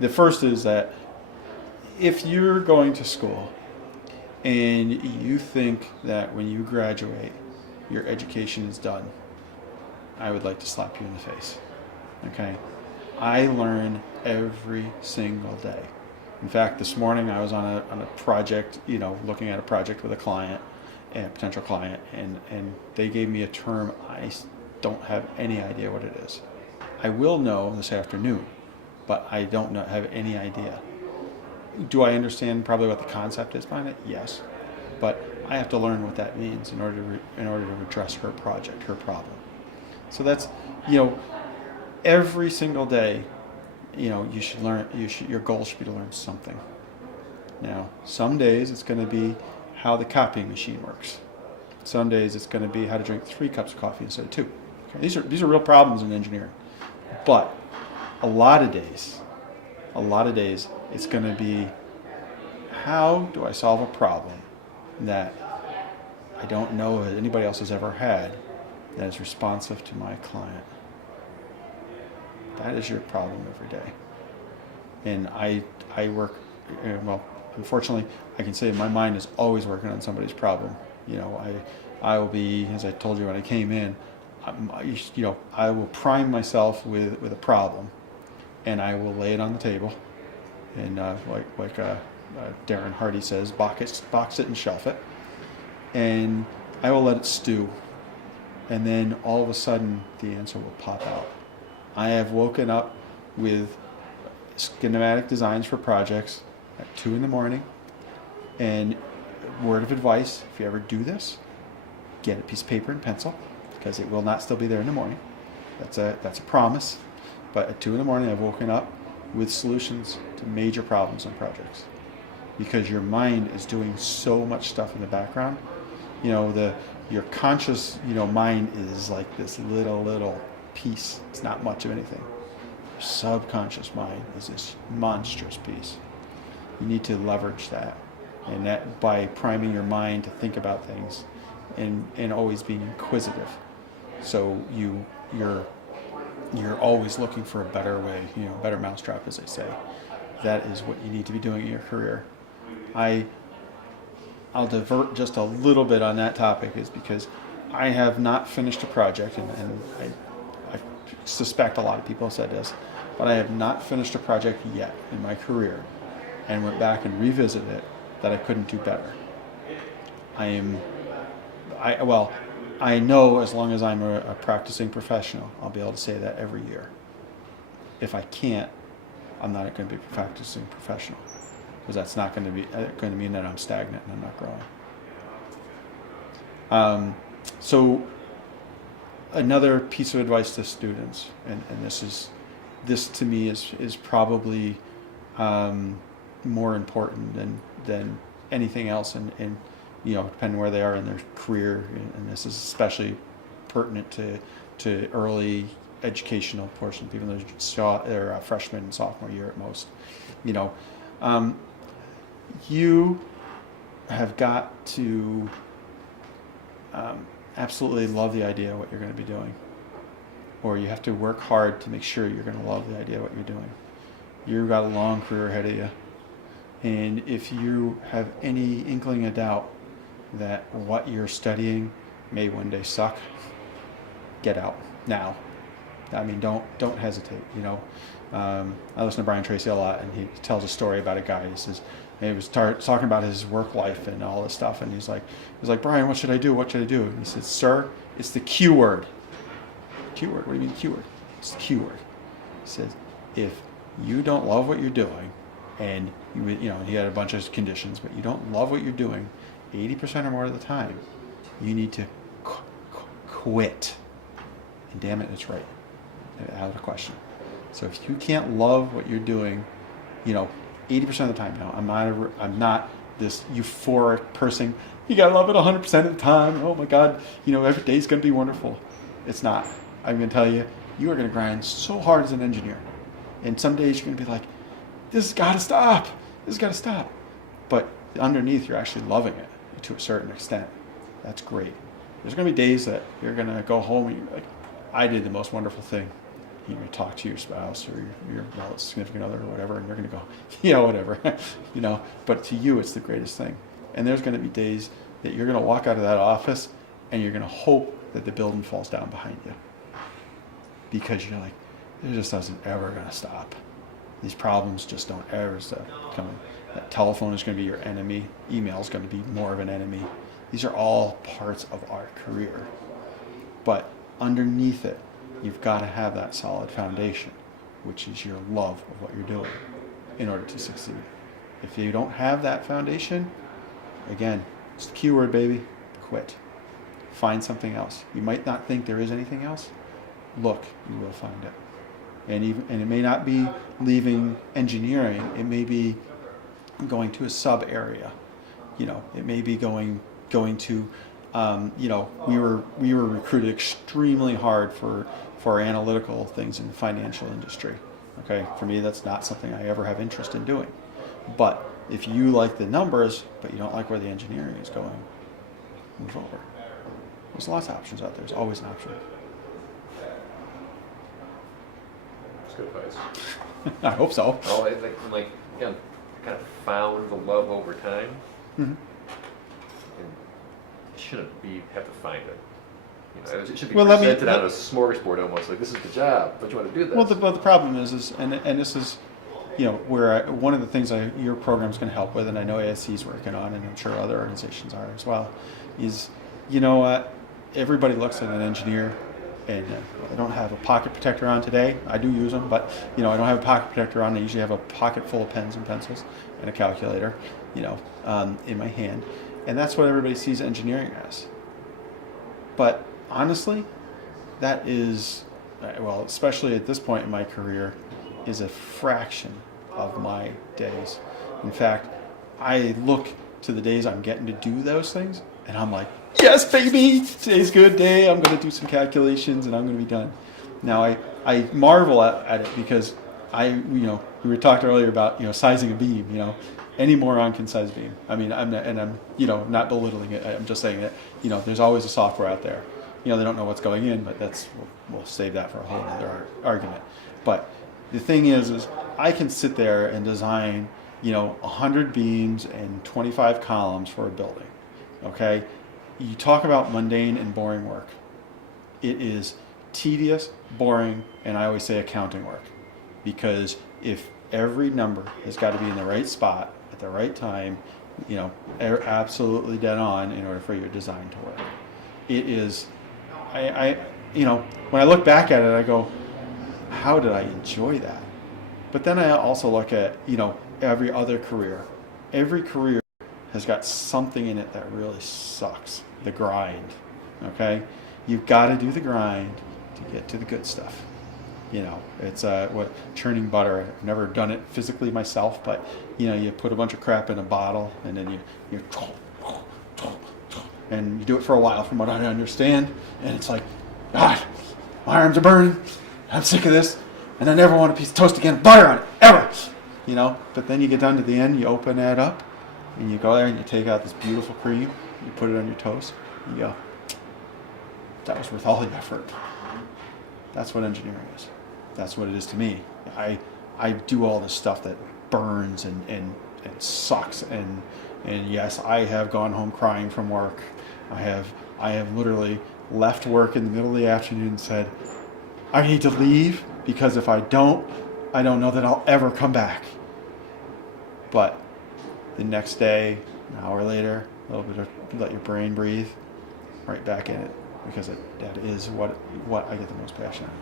The first is that if you're going to school and you think that when you graduate, your education is done, I would like to slap you in the face. Okay? I learn every single day. In fact, this morning I was on a project, looking at a project with a client, a potential client, and they gave me a term I don't have any idea what it is. I will know this afternoon, but I don't have any idea. Do I understand probably what the concept is behind it? Yes, but I have to learn what that means in order to address her project, her problem. So that's every single day. You should learn. Your goal should be to learn something. Now, some days it's going to be how the copying machine works. Some days it's going to be how to drink 3 cups of coffee instead of 2. Okay? These are real problems in engineering. But a lot of days, it's going to be how do I solve a problem that I don't know that anybody else has ever had that is responsive to my client. That is your problem every day. And I work, unfortunately, I can say my mind is always working on somebody's problem. I will be, as I told you when I came in, I will prime myself with a problem, and I will lay it on the table, and like Darren Hardy says, box it and shelf it, and I will let it stew, and then all of a sudden the answer will pop out. I have woken up with schematic designs for projects at 2 in the morning, and word of advice, if you ever do this, get a piece of paper and pencil, because it will not still be there in the morning. That's a promise. But at 2 in the morning, I've woken up with solutions to major problems on projects, because your mind is doing so much stuff in the background. Your conscious mind is like this little piece. It's not much of anything. Your subconscious mind is this monstrous piece. You need to leverage that, and that by priming your mind to think about things, and always being inquisitive. So you're always looking for a better way, better mousetrap, as they say. That is what you need to be doing in your career. I'll divert just a little bit on that topic, is because I have not finished a project, and I suspect a lot of people have said this, but I have not finished a project yet in my career, and went back and revisited it, that I couldn't do better. I know as long as I'm a practicing professional, I'll be able to say that every year. If I can't, I'm not going to be a practicing professional, because that's not going to mean that I'm stagnant and I'm not growing. So another piece of advice to students, and this to me is probably more important than anything else, and depending where they are in their career, and this is especially pertinent to early educational portion, even though they're freshman and sophomore year at most. You have got to absolutely love the idea of what you're going to be doing, or you have to work hard to make sure you're going to love the idea of what you're doing. You've got a long career ahead of you, and if you have any inkling of doubt that what you're studying may one day suck, get out now. I mean, don't hesitate. I listen to Brian Tracy a lot, and he tells a story about a guy. He says he was talking about his work life and all this stuff, and he's like, Brian, what should I do? What should I do? And he says, sir, it's the Q word. Q word? What do you mean Q word? It's the Q word. He says, if you don't love what you're doing, and he had a bunch of conditions, but you don't love what you're doing 80% or more of the time, you need to quit. And damn it, it's right. Out of question. So if you can't love what you're doing, 80% of the time. Now, I'm not this euphoric person. You gotta love it 100% of the time. Oh my God, every day's gonna be wonderful. It's not. I'm gonna tell you, you are gonna grind so hard as an engineer, and some days you're gonna be like, this has got to stop. This has got to stop. But underneath, you're actually loving it to a certain extent. That's great. There's going to be days that you're going to go home and you're like, I did the most wonderful thing. you're going to talk to your spouse or your significant other or whatever, and you're going to go, whatever, But to you, it's the greatest thing. And there's going to be days that you're going to walk out of that office and you're going to hope that the building falls down behind you, because you're like, it just doesn't ever going to stop. These problems just don't ever stop coming. That telephone is going to be your enemy. Email is going to be more of an enemy. These are all parts of our career. But underneath it, you've got to have that solid foundation, which is your love of what you're doing in order to succeed. If you don't have that foundation, again, it's the keyword, baby, quit. Find something else. You might not think there is anything else. Look, you will find it. And it may not be leaving engineering. It may be going to a sub area. It may be going to, we were recruited extremely hard for analytical things in the financial industry. Okay, for me, that's not something I ever have interest in doing. But if you like the numbers, but you don't like where the engineering is going, move over. There's lots of options out there. There's always an option. That's good advice. I hope so. Well, again, kind of found the love over time. Mm-hmm. And you shouldn't have to find it. It should be Well, presented on a smorgasbord almost, like this is the job, but you want to do this. Well, the problem is and this is, where one of the things your program's going to help with, and I know ASC is working on, and I'm sure other organizations are as well, is, everybody looks at an engineer, and I don't have a pocket protector on today. I do use them, but I don't have a pocket protector on. I usually have a pocket full of pens and pencils and a calculator, in my hand, and that's what everybody sees engineering as. But honestly, that is, well, especially at this point in my career, is a fraction of my days. In fact, I look to the days I'm getting to do those things, and I'm like, yes, baby, today's a good day. I'm going to do some calculations, and I'm going to be done. Now, I marvel at it because we were talking earlier about, sizing a beam, any moron can size a beam. I mean, I'm not belittling it. I'm just saying that, there's always a software out there. They don't know what's going in, but we'll save that for a whole other argument. But the thing is I can sit there and design, 100 beams and 25 columns for a building. Okay? You talk about mundane and boring work. It is tedious, boring, and I always say accounting work. Because if every number has got to be in the right spot at the right time, absolutely dead on in order for your design to work. It is, when I look back at it, I go, how did I enjoy that? But then I also look at, every other career. Every career has got something in it that really sucks. The grind, okay? You've got to do the grind to get to the good stuff. It's churning butter. I've never done it physically myself, but, you put a bunch of crap in a bottle, and then you and you do it for a while from what I understand, and it's like, God, my arms are burning, I'm sick of this, and I never want a piece of toast again, butter on it, ever, but then you get down to the end, you open that up, and you go there and you take out this beautiful cream, you put it on your toast, you go, that was worth all the effort. That's what engineering is. That's what it is to me. I do all this stuff that burns and sucks, and yes, I have gone home crying from work. I have literally left work in the middle of the afternoon and said, I need to leave because if I don't know that I'll ever come back. But the next day, an hour later, a little bit of let your brain breathe, right back in it, because that is what I get the most passion out of.